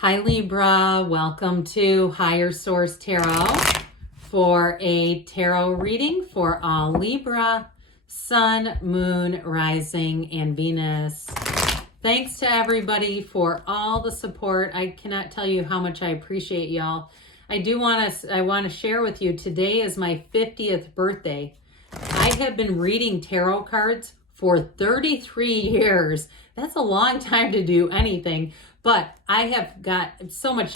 Hi Libra, welcome to Higher Source Tarot for a tarot reading for all Libra, Sun, Moon, Rising, and Venus. Thanks to everybody for all the support. I cannot tell you how much I appreciate y'all. I want to share with you, today is my 50th birthday. I have been reading tarot cards for 33 years. That's a long time to do anything, but I have got so much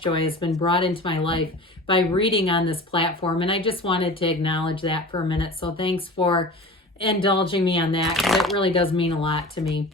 joy has been brought into my life by reading on this platform, and I just wanted to acknowledge that for a minute. So thanks for indulging me on that, because it really does mean a lot to me.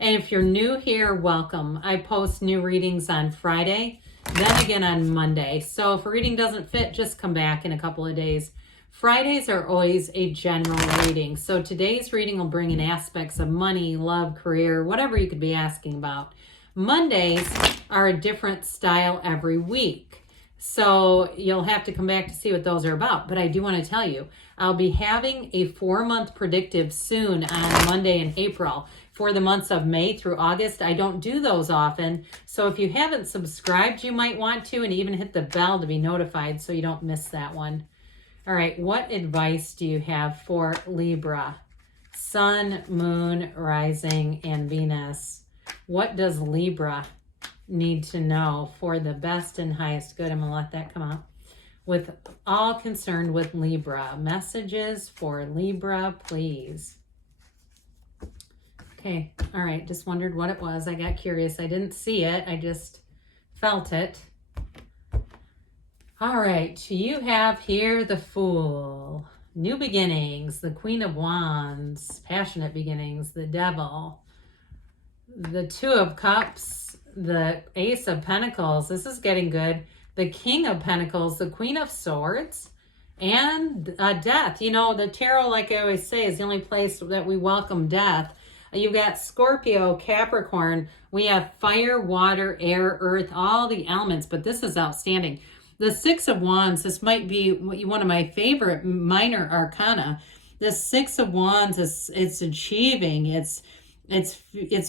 And if you're new here, welcome. I post new readings on Friday, then again on Monday. So if a reading doesn't fit, just come back in a couple of days. Fridays are always a general reading. So today's reading will bring in aspects of money, love, career, whatever you could be asking about. Mondays are a different style every week. So you'll have to come back to see what those are about. But I do want to tell you, I'll be having a 4-month predictive soon on Monday in April for the months of May through August. I don't do those often. So if you haven't subscribed, you might want to, and even hit the bell to be notified so you don't miss that one. All right, what advice do you have for Libra? Sun, Moon, Rising, and Venus. What does Libra need to know for the best and highest good? I'm going to let that come out. With all concerned with Libra. Messages for Libra, please. Okay, all right, just wondered what it was. I got curious. I didn't see it. I just felt it. All right, you have here the Fool, new beginnings, the Queen of Wands, passionate beginnings, the Devil, the Two of Cups, the Ace of Pentacles. This is getting good. The King of Pentacles, the Queen of Swords, and Death. You know, the tarot, like I always say, is the only place that we welcome death. You've got Scorpio, Capricorn. We have fire, water, air, earth, all the elements, but this is outstanding. The Six of Wands, this might be one of my favorite minor arcana. The Six of Wands it's achieving, it's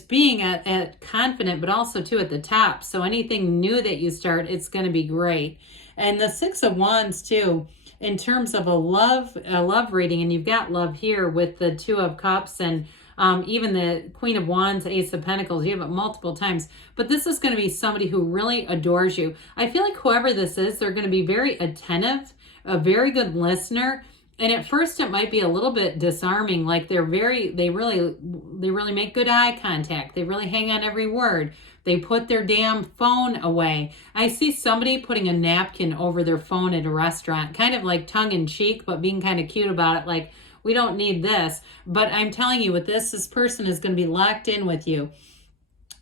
being at confident, but also too at the top. So anything new that you start, it's going to be great. And the Six of Wands too, in terms of a love reading, and you've got love here with the Two of Cups and even the Queen of Wands, Ace of Pentacles, you have it multiple times. But this is going to be somebody who really adores you. I feel like whoever this is, they're going to be very attentive, a very good listener. And at first it might be a little bit disarming, like they really make good eye contact. They really hang on every word. They put their damn phone away. I see somebody putting a napkin over their phone at a restaurant, kind of like tongue in cheek, but being kind of cute about it, like, we don't need this. But I'm telling you, with this person is going to be locked in with you.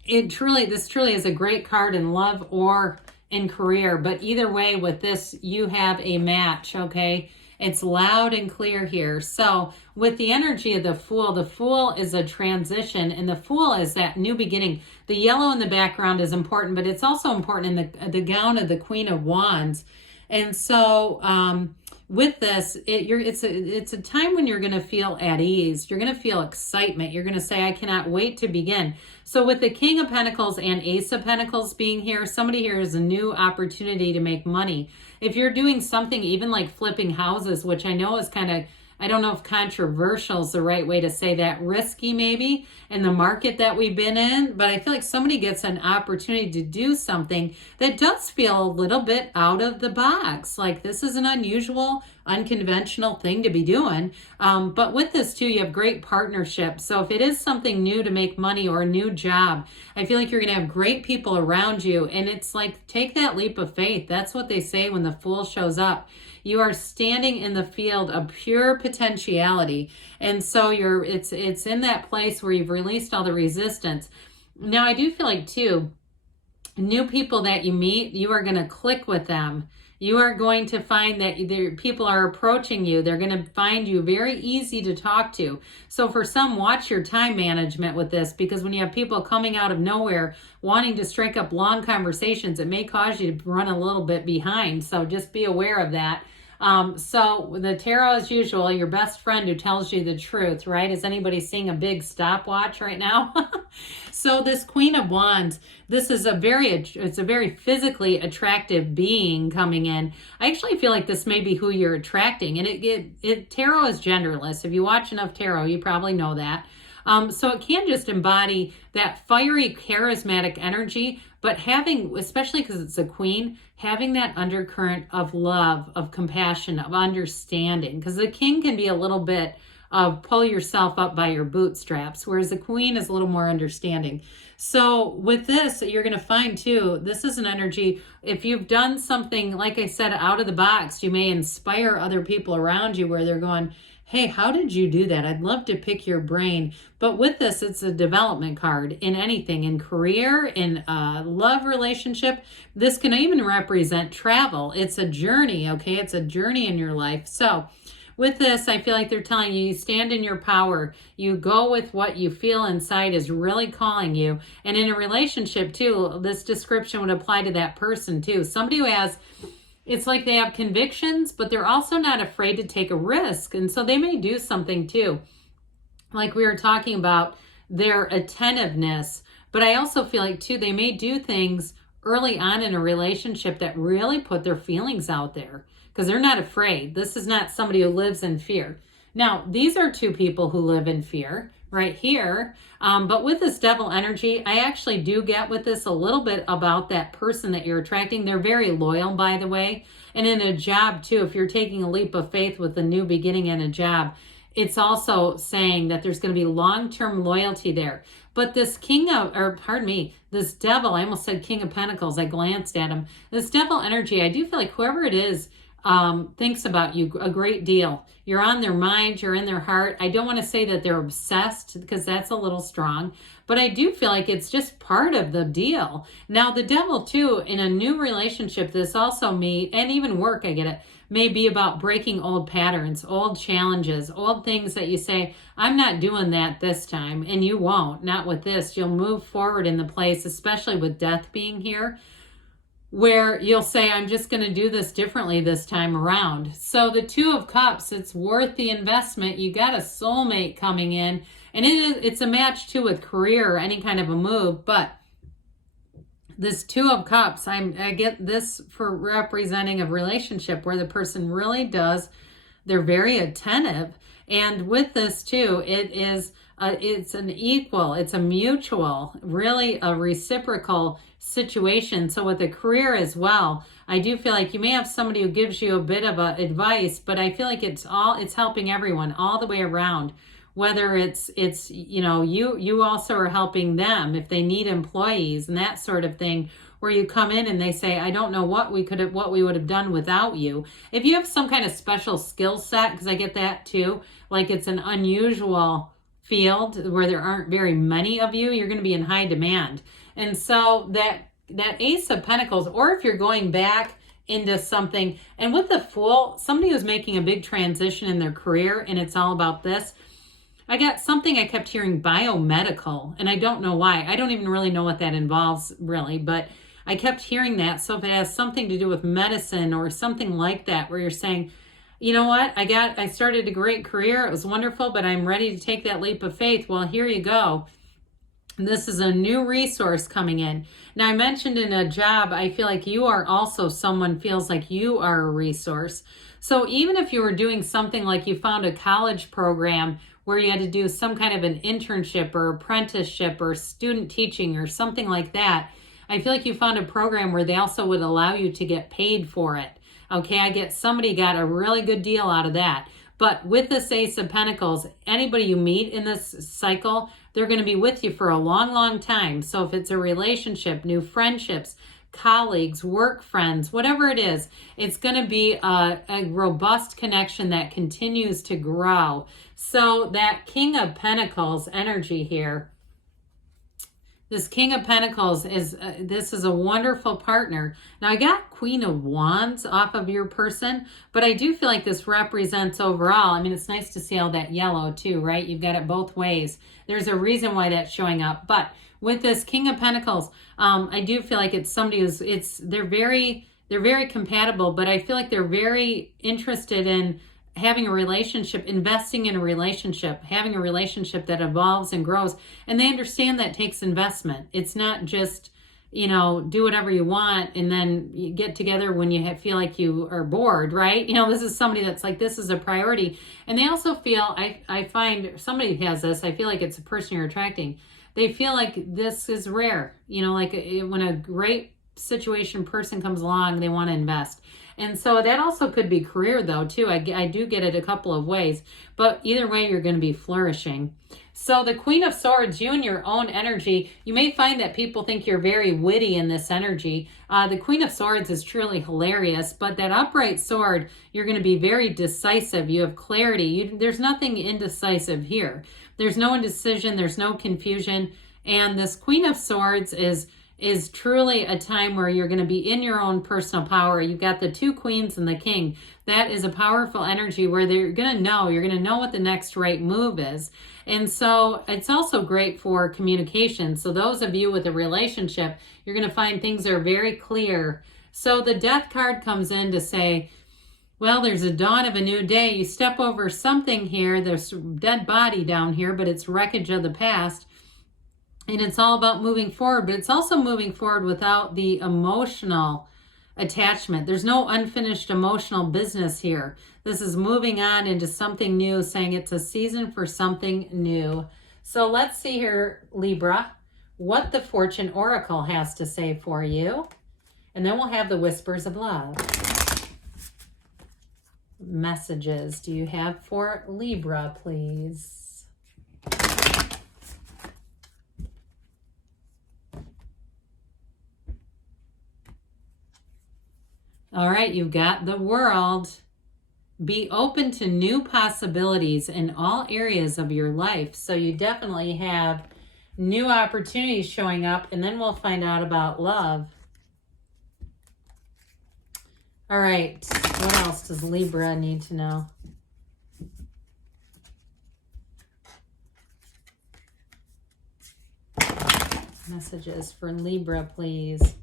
This truly is a great card in love or in career. But either way, with this, you have a match, okay? It's loud and clear here. So with the energy of the Fool is a transition, and the Fool is that new beginning. The yellow in the background is important, but it's also important in the gown of the Queen of Wands. And so with this, it's a time when you're going to feel at ease. You're going to feel excitement. You're going to say, I cannot wait to begin. So with the King of Pentacles and Ace of Pentacles being here, somebody here has a new opportunity to make money. If you're doing something even like flipping houses, which I know is kind of, I don't know if controversial is the right way to say that, risky maybe in the market that we've been in, but I feel like somebody gets an opportunity to do something that does feel a little bit out of the box. Like this is an unusual, unconventional thing to be doing. But with this too, you have great partnership. So if it is something new to make money or a new job, I feel like you're going to have great people around you. And it's like, take that leap of faith. That's what they say when the Fool shows up. You are standing in the field of pure potentiality. And so it's in that place where you've released all the resistance. Now, I do feel like too, new people that you meet, you are going to click with them. You are going to find that people are approaching you. They're going to find you very easy to talk to. So for some, watch your time management with this, because when you have people coming out of nowhere wanting to strike up long conversations, it may cause you to run a little bit behind. So just be aware of that. So the tarot, as usual, your best friend who tells you the truth, right? Is anybody seeing a big stopwatch right now? So this Queen of Wands, this is it's a very physically attractive being coming in. I actually feel like this may be who you're attracting. And tarot is genderless. If you watch enough tarot, you probably know that. So it can just embody that fiery, charismatic energy, but having, especially because it's a queen, having that undercurrent of love, of compassion, of understanding. Because the king can be a little bit of pull yourself up by your bootstraps, whereas the queen is a little more understanding. So with this, you're going to find too, this is an energy, if you've done something, like I said, out of the box, you may inspire other people around you where they're going, hey, how did you do that? I'd love to pick your brain. But with this, it's a development card in anything, in career, in a love relationship. This can even represent travel. It's a journey, okay? It's a journey in your life. So with this, I feel like they're telling you, you stand in your power. You go with what you feel inside is really calling you. And in a relationship too, this description would apply to that person too. Somebody who has, it's like they have convictions, but they're also not afraid to take a risk. And so they may do something too. Like we were talking about their attentiveness. But I also feel like too, they may do things early on in a relationship that really put their feelings out there because they're not afraid. This is not somebody who lives in fear. Now, these are two people who live in fear right here. But with this devil energy, I actually do get with this a little bit about that person that you're attracting. They're very loyal, by the way. And in a job too, if you're taking a leap of faith with a new beginning in a job, it's also saying that there's going to be long-term loyalty there. But this this devil, I almost said King of Pentacles, I glanced at him. This devil energy, I do feel like whoever it is thinks about you a great deal. You're on their mind, you're in their heart. I don't want to say that they're obsessed because that's a little strong, but I do feel like it's just part of the deal. Now, the devil too, in a new relationship, this also and even work, I get it, may be about breaking old patterns, old challenges, old things that you say, I'm not doing that this time, and you won't, not with this. You'll move forward in the place, especially with death being here, where you'll say, I'm just going to do this differently this time around. So the Two of Cups, it's worth the investment. You got a soulmate coming in, and it's a match too with career or any kind of a move, but this Two of Cups, I get this for representing a relationship where the person really they're very attentive. And with this too, it's an equal, it's a mutual, really a reciprocal situation. So with a career as well, I do feel like you may have somebody who gives you a bit of advice, but I feel like it's helping everyone all the way around. Whether it's you also are helping them if they need employees and that sort of thing, where you come in and they say, I don't know what we would have done without you. If you have some kind of special skill set, because I get that too, like it's an unusual field where there aren't very many of you, you're going to be in high demand. And so that Ace of Pentacles, or if you're going back into something, and with the Fool, somebody who's making a big transition in their career, and it's all about this. I got something I kept hearing biomedical, and I don't know why. I don't even really know what that involves really, but I kept hearing that. So if it has something to do with medicine or something like that, where you're saying, you know what, I started a great career. It was wonderful, but I'm ready to take that leap of faith. Well, here you go. This is a new resource coming in. Now, I mentioned in a job, I feel like you are also someone feels like you are a resource. So even if you were doing something like you found a college program where you had to do some kind of an internship or apprenticeship or student teaching or something like that, I feel like you found a program where they also would allow you to get paid for it. Okay, I get somebody got a really good deal out of that. But with this Ace of Pentacles, anybody you meet in this cycle, they're going to be with you for a long, long time. So if it's a relationship, new friendships, colleagues, work friends, whatever it is, it's going to be a robust connection that continues to grow. So that King of Pentacles energy here, this King of Pentacles this is a wonderful partner. Now I got Queen of Wands off of your person, but I do feel like this represents overall. I mean, it's nice to see all that yellow too, right? You've got it both ways. There's a reason why that's showing up. But with this King of Pentacles, I do feel like it's somebody they're very they're very compatible, but I feel like they're very interested in having a relationship, investing in a relationship, having a relationship that evolves and grows. And they understand that takes investment. It's not just, you know, do whatever you want and then you get together when you feel like you are bored, right? You know, this is somebody that's like, this is a priority. And they also feel, I find somebody has this, I feel like it's a person you're attracting. They feel like this is rare. You know, like when a great situation person comes along, they want to invest. And so that also could be career though too. I do get it a couple of ways, but either way you're going to be flourishing. So the Queen of Swords, you and your own energy, you may find that people think you're very witty in this energy. The Queen of Swords is truly hilarious, but that upright sword, you're going to be very decisive. You have clarity. There's nothing indecisive here. There's no indecision. There's no confusion. And this Queen of Swords is truly a time where you're going to be in your own personal power. You've got the two queens and the king. That is a powerful energy where you're going to know what the next right move is. And so it's also great for communication. So those of you with a relationship, you're going to find things are very clear. So the Death card comes in to say, well, there's a dawn of a new day. You step over something here. There's a dead body down here, but it's wreckage of the past. And it's all about moving forward, but it's also moving forward without the emotional attachment. There's no unfinished emotional business here. This is moving on into something new, saying it's a season for something new. So let's see here, Libra, what the Fortune Oracle has to say for you. And then we'll have the Whispers of Love. Messages do you have for Libra, please? All right, you've got the World. Be open to new possibilities in all areas of your life. So you definitely have new opportunities showing up, and then we'll find out about love. All right, what else does Libra need to know? Messages for Libra, please.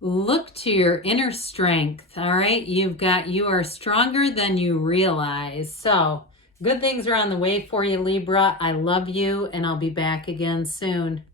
Look to your inner strength, all right? You are stronger than you realize. So, good things are on the way for you, Libra. I love you, and I'll be back again soon.